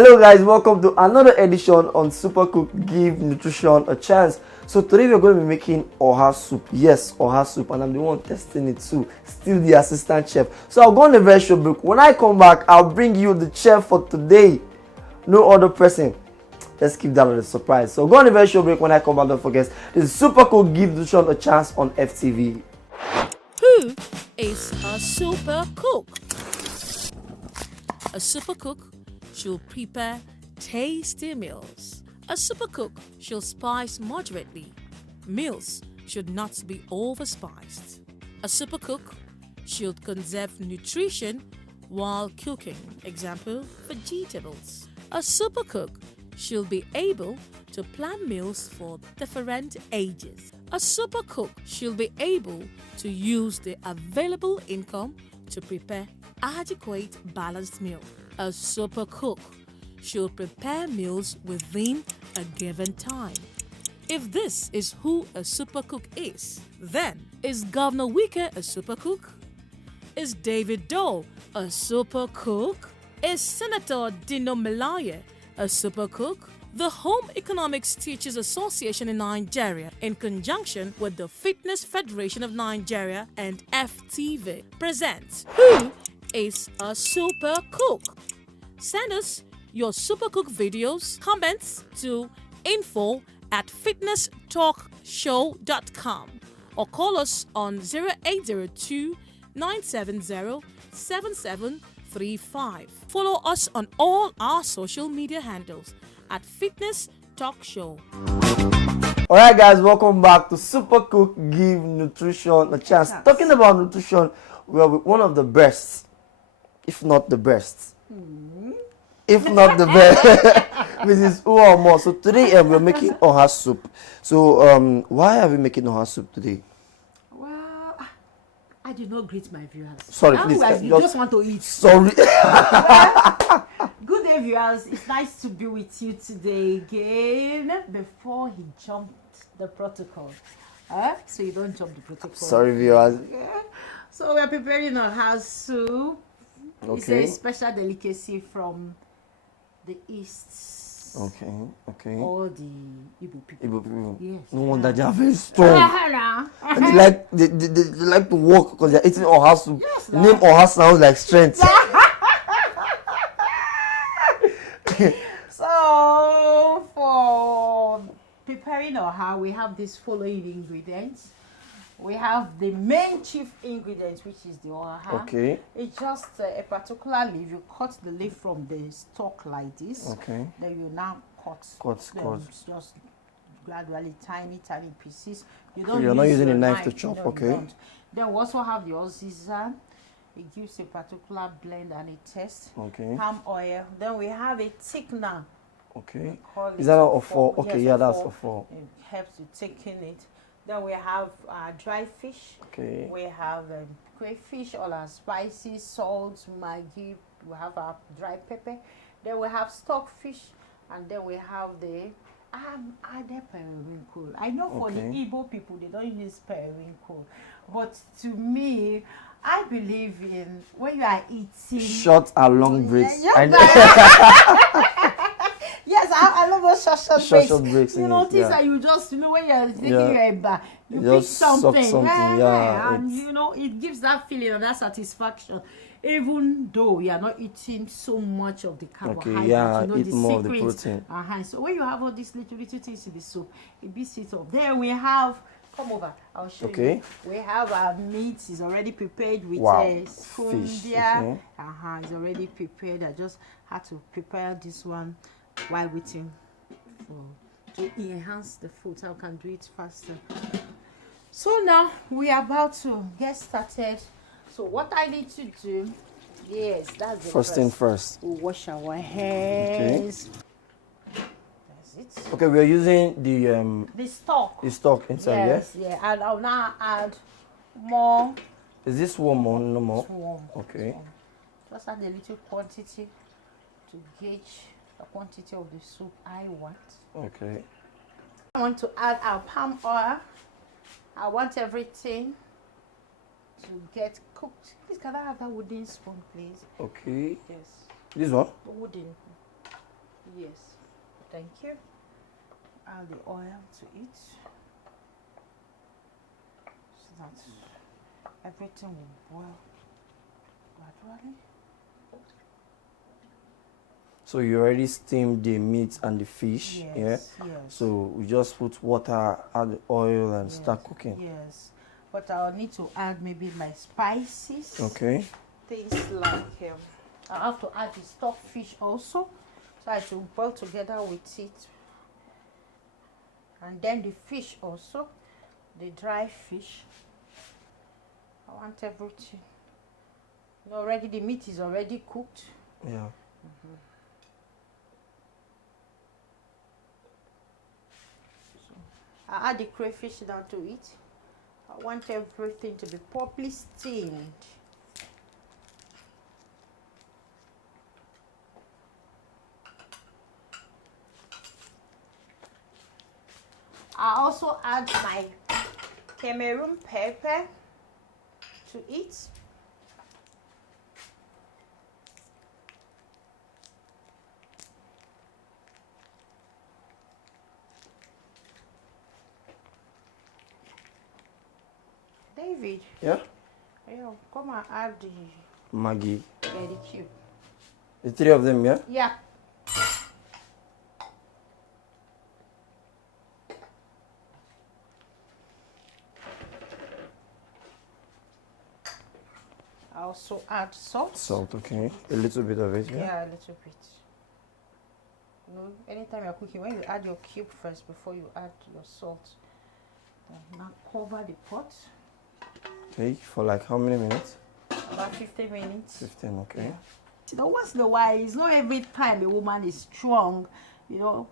Hello guys, welcome to another edition on Supercook Give Nutrition a Chance. So today we're going to be making oha soup. Yes, oha soup, and I'm the one testing it too. Still the assistant chef. So I'll go on a very short break. When I come back, I'll bring you the chef for today. No other person. Let's keep that as a surprise. So go on a very short break. When I come back, don't forget, this is Supercook Give Nutrition a Chance on FTV. Who is a super cook? A super cook should prepare tasty meals. A super cook should spice moderately. Meals should not be overspiced. A super cook should conserve nutrition while cooking. Example, vegetables. A super cook should be able to plan meals for different ages. A super cook should be able to use the available income to prepare adequate balanced meal. A super cook should prepare meals within a given time. If this is who a super cook is, then is Governor Wike a super cook? Is David Doe a super cook? Is Senator Dino Melaye a super cook? The Home Economics Teachers Association in Nigeria, in conjunction with the Fitness Federation of Nigeria and FTV, presents Who is a Super Cook? Send us your super cook videos, comments to info@fitnesstalkshow.com or call us on 0802 970 7735. Follow us on all our social media handles at Fitness Talk Show. Alright guys, welcome back to Supercook Give Nutrition a Chance. Talking about nutrition, we are with one of the best, if not the best. If not the best, Mrs. Uomo. So today we're making oha soup. So why are we making oha soup today? Well, I did not greet my viewers. Sorry, please. You just want to eat. Sorry. Good day, viewers. It's nice to be with you today again. Before he jumped the protocol, so you don't jump the protocol. Sorry, viewers. So we're preparing oha soup. Okay. It's a special delicacy from the East. Okay. Or the Igbo people. Igbo people. Yes. No wonder they are very strong. And they like to walk because they're eating oha soup. Yes, The name oha sounds like strength. So for preparing oha, we have these following ingredients. We have the main chief ingredient, which is the oha. Okay. It's just a particular leaf. You cut the leaf from the stalk like this. Okay. Then you now cut them just gradually, tiny pieces. You're not using a knife to chop, no, okay. Don't. Then we also have the oziza. It gives a particular blend and a taste. Okay. Palm oil. Then we have a thickener. Okay. Call Is it that a four? Okay, yes, yeah, that's a four. It helps to thicken it. Then we have dry fish. Okay. We have crayfish, all our spices, salt, maggi. We have our dry pepper. Then we have stockfish, and then we have the added periwinkle. I know for the Igbo people they don't use periwinkle, but to me, I believe in when you are eating Short and long breaks. Yes, I love those short breaks. You know, things that you just, when you're taking your eba, you pick just something, and it gives that feeling and that satisfaction. Even though you are not eating so much of the carbohydrates, eat more of the protein. So when you have all these little things in the soup, it beats it up. Then we have, come over, I'll show you. We have our meat is already prepared with a spondia. It's already prepared. I just had to prepare this one while waiting to enhance the food. So I can do it faster. So now we are about to get started. So what I need to do, yes, that's the first thing first. We'll wash our hands. That's it. Okay, we are using the stock. The stock inside, yes, yeah. And I'll now add more. Is this warm or no more? It's warm. Okay. Just add a little quantity to gauge the quantity of the soup I want. Okay. I want to add our palm oil. I want everything to get cooked. Please, can I have that wooden spoon, please? Okay. Yes. This one? The wooden. Yes. Thank you. Add the oil to it. So that everything will boil gradually. So you already steamed the meat and the fish, Yes, yeah? yes. So we just put water, add the oil, and start cooking. Yes, but I'll need to add maybe my spices. Okay. Things like I have to add the stock fish also, so I should boil together with it. And then the fish also, the dry fish. I want everything. You know, already the meat is already cooked. Yeah. I add the crayfish down to it. I want everything to be properly steamed. I also add my Cameroon pepper to it. David. Yeah? Yeah, come and add the Maggi. cube. The three of them, yeah? Yeah. I also add salt. Salt, okay. A little bit of it, yeah? Yeah, a little bit. You know, anytime you're cooking, when you add your cube first before you add your salt. Now cover the pot. Okay, for like how many minutes? About 15 minutes. 15, okay. Yeah. You know, once in a while, it's not every time a woman is strong. You know,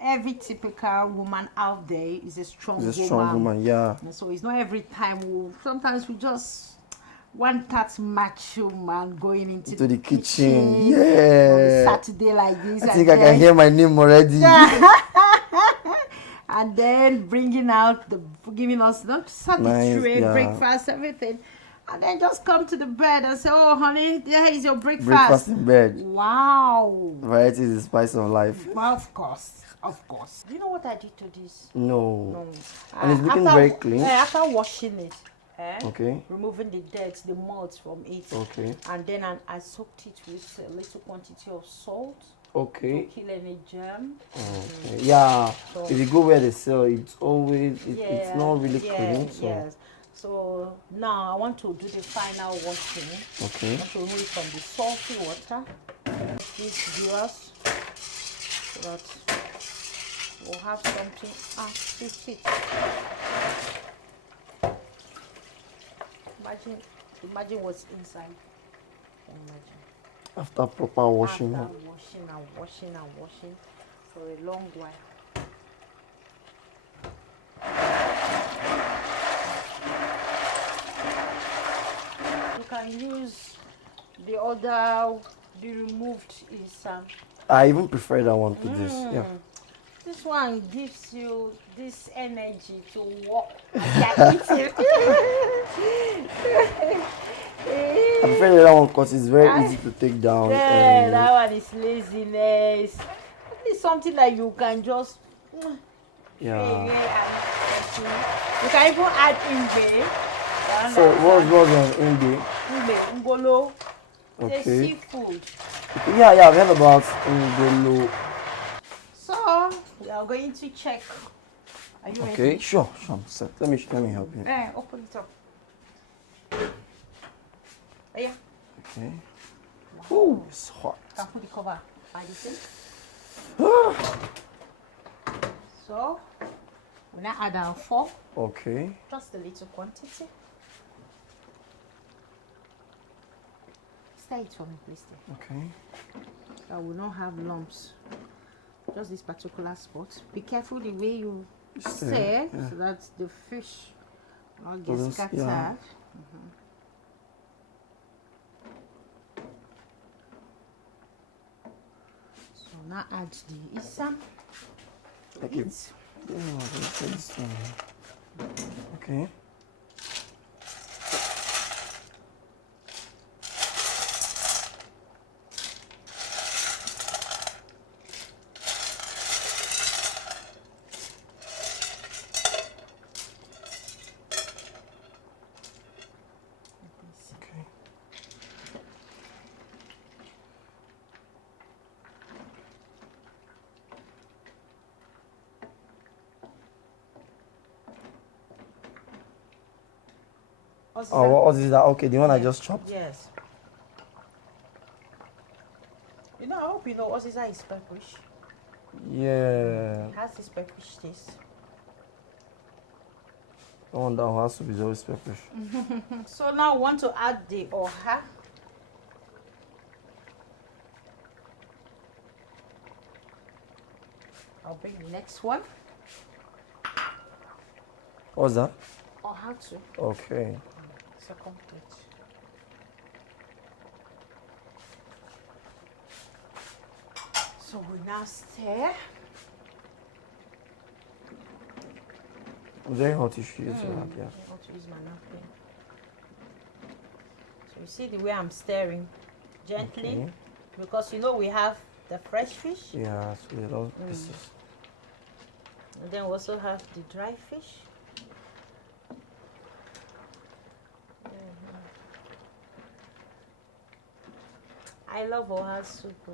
every typical woman out there is a strong woman. Is a strong woman, yeah. And so it's not every time. Sometimes we just want that macho man going into the kitchen. on Yeah. a Saturday like this. I think I can hear my name already. And then giving us the tray, yeah. breakfast, everything. And then just come to the bed and say, oh, honey, there is your breakfast. Breakfast in bed. Wow. Variety is the spice of life. Well, of course. Of course. Do you know what I did to this? No. No. And it's looking very clean. After washing it, okay. removing the dirt, the mold from it. Okay. And then I soaked it with a little quantity of salt. Okay. To kill any germ. Okay. Yeah. So if you go where they sell, it's always it's not really clean. So. Yes. So now I want to do the final washing. Okay. I want to remove it from the salty water. These viewers, so that we'll have something to fit. Imagine what's inside. Imagine. After proper washing. After washing and washing for a long while. You can use the removed is I even prefer that one to this. Yeah. This one gives you this energy to walk and eating. I prefer the other one because it's very easy to take down. Yeah, that one is laziness. It's something that you can just yeah. You can even add ingbe. So what's on ingbe? Ngolo. Okay. The seafood. Yeah, I've heard about ngolo. So we are going to check. Are you ready? Okay, sure. I'm set. Let me help you. Open it up. Oh, yeah. Okay. Wow. Ooh, it's hot. Can put the cover by the sink. So we now add our fork. Okay. Just a little quantity. Stir it for me, please. Okay. I will not have lumps. Just this particular spot. Be careful the way you stir, so that the fish will not get scattered. Yeah. So now add the isam. Okay. Oh, what is that? Okay, the one I just chopped. Yes. You know, I hope you know Oziza is pepperish. Yeah. It has this pepperish taste. I wonder how soup is always pepperish. So now we want to add the oha. I'll bring the next one. What's that? Oha too. Okay. Second plate. So we now stir. Very hot issue. Yeah. I want to use my napkin. So you see the way I'm stirring gently, because you know we have the fresh fish. Yeah, so we love pieces. And then we also have the dry fish. I love oha soup.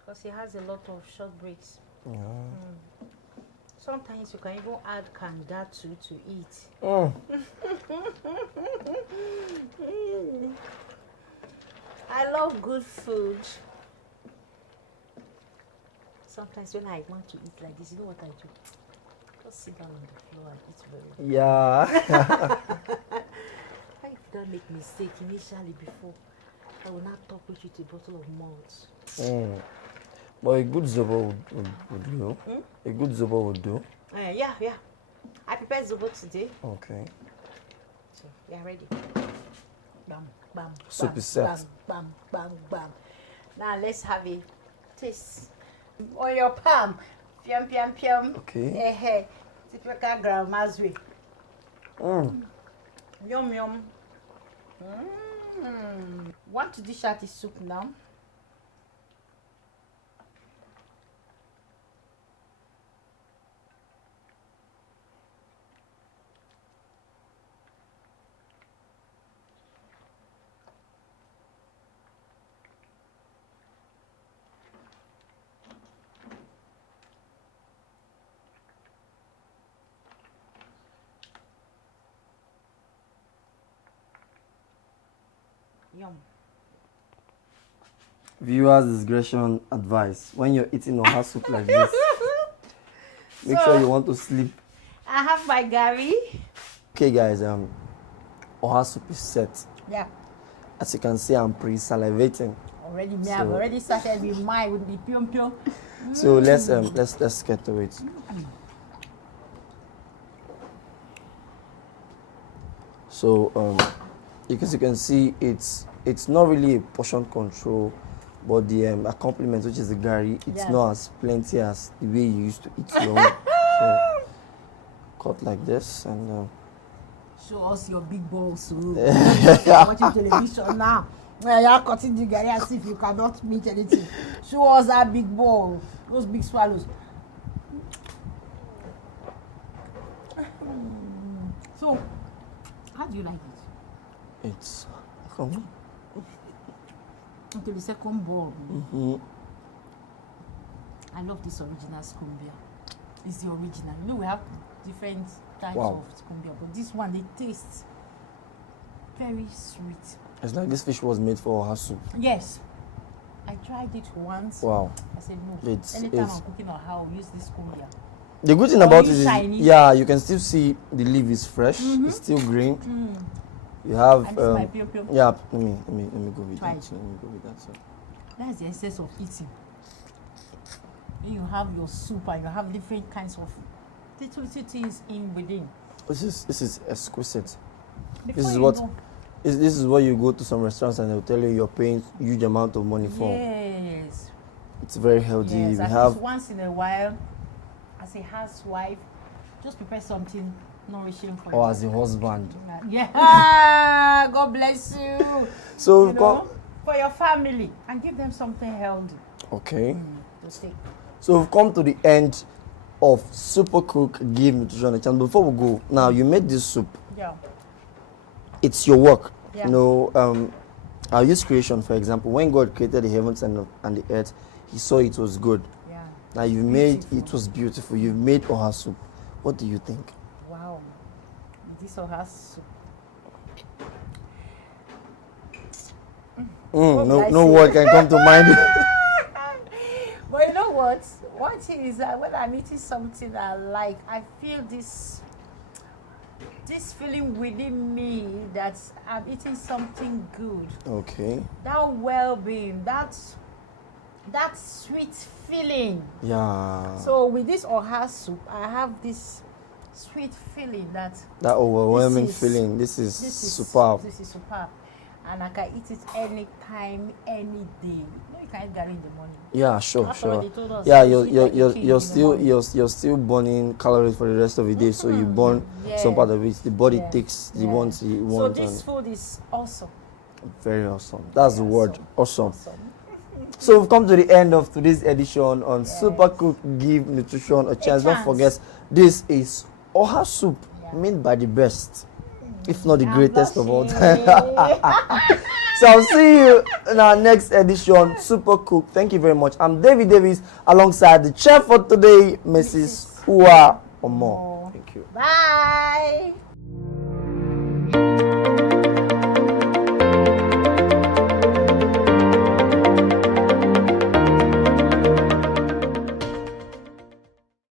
Because it has a lot of short breaks. Yeah. Sometimes you can even add kanda to eat. I love good food. Sometimes when I want to eat like this, you know what I do? Just sit down on the floor and eat very well. Yeah. I did that make mistake initially before. I will not top it with a bottle of malt. But a good zobo would do. A good zobo would do. Yeah. I prepared zobo today. Okay. So we are ready. Bam, bam. Soup bam, is set. Bam, bam, bam, bam. Now let's have a taste. On your palm. Pium, pium, pium. Okay. Typical grandma's way. Yum, yum. Want to dish out the soup now? Yum. Viewers discretion advice. When you're eating oha soup like this, make sure you want to sleep. I have my gari. Okay guys, oha soup is set. Yeah. As you can see, I'm pre-salivating. Already, I've already started with mine with the pium pium. So let's get to it. So because you can see, it's not really a portion control, but the accompaniment, which is the gari, it's not as plenty as the way you used to eat your own. So cut like this and. Show us your big balls. So watching television now. You're cutting the gari as if you cannot meet anything. Show us that big ball, those big swallows. So, how do you like it? It's come. Okay, the second ball. I love this original scumbia. It's the original. You know we have different types of scumbia, but this one they taste very sweet. It's like this fish was made for oha soup. Yes, I tried it once. Wow. I said no. Anytime I'm cooking or how I'll use this scumbia. The good thing about it is, shiny. yeah, you can still see the leaf is fresh. It's still green. You have And this is my pio pio. yeah. Let me go with Try that. it. Let me go with that. So. That's the essence of eating. When you have your soup and you have different kinds of little things in within. This is exquisite. Before This is you what know- this is what you go to some restaurants and they'll tell you you're paying huge amount of money for. Yes. It's very healthy. Yes. We At have least once in a while, as a housewife, just prepare something nourishing for or you. as a husband. Yeah. God bless you. So You we've know, come. for your family and give them something healthy Okay. to take. So we've come to the end of Supercook Give Nutrition. And before we go, now you made this soup. Yeah. It's your work. Yeah. You know, I'll use creation for example. When God created the heavens and the earth, He saw it was good. Yeah. Now you've made, it was beautiful. You've made oha soup. What do you think? Wow. This oha soup. No word can come to mind. But you know what? One thing is that when I'm eating something I like, I feel this feeling within me that I'm eating something good. Okay. That well-being, that sweet feeling. Yeah. So with this oha soup, I have this sweet feeling that overwhelming feeling. This is superb. This is superb. And I can eat it anytime, any day. No, you can eat garri in the morning. Yeah, sure, After all, sure. they told us Yeah, to eat you're still burning calories for the rest of the day, so you burn some part of it. The body takes the ones you want. So this food is awesome. Very awesome. That's the word. Awesome. So we've come to the end of today's edition on Super Cook Give Nutrition a Chance. Don't forget, this is oha soup made by the best, if not the greatest of all time. So I'll see you in our next edition, Super Cook. Thank you very much. I'm David Davis alongside the chef for today, Mrs. Ua Omo. Thank you. Bye.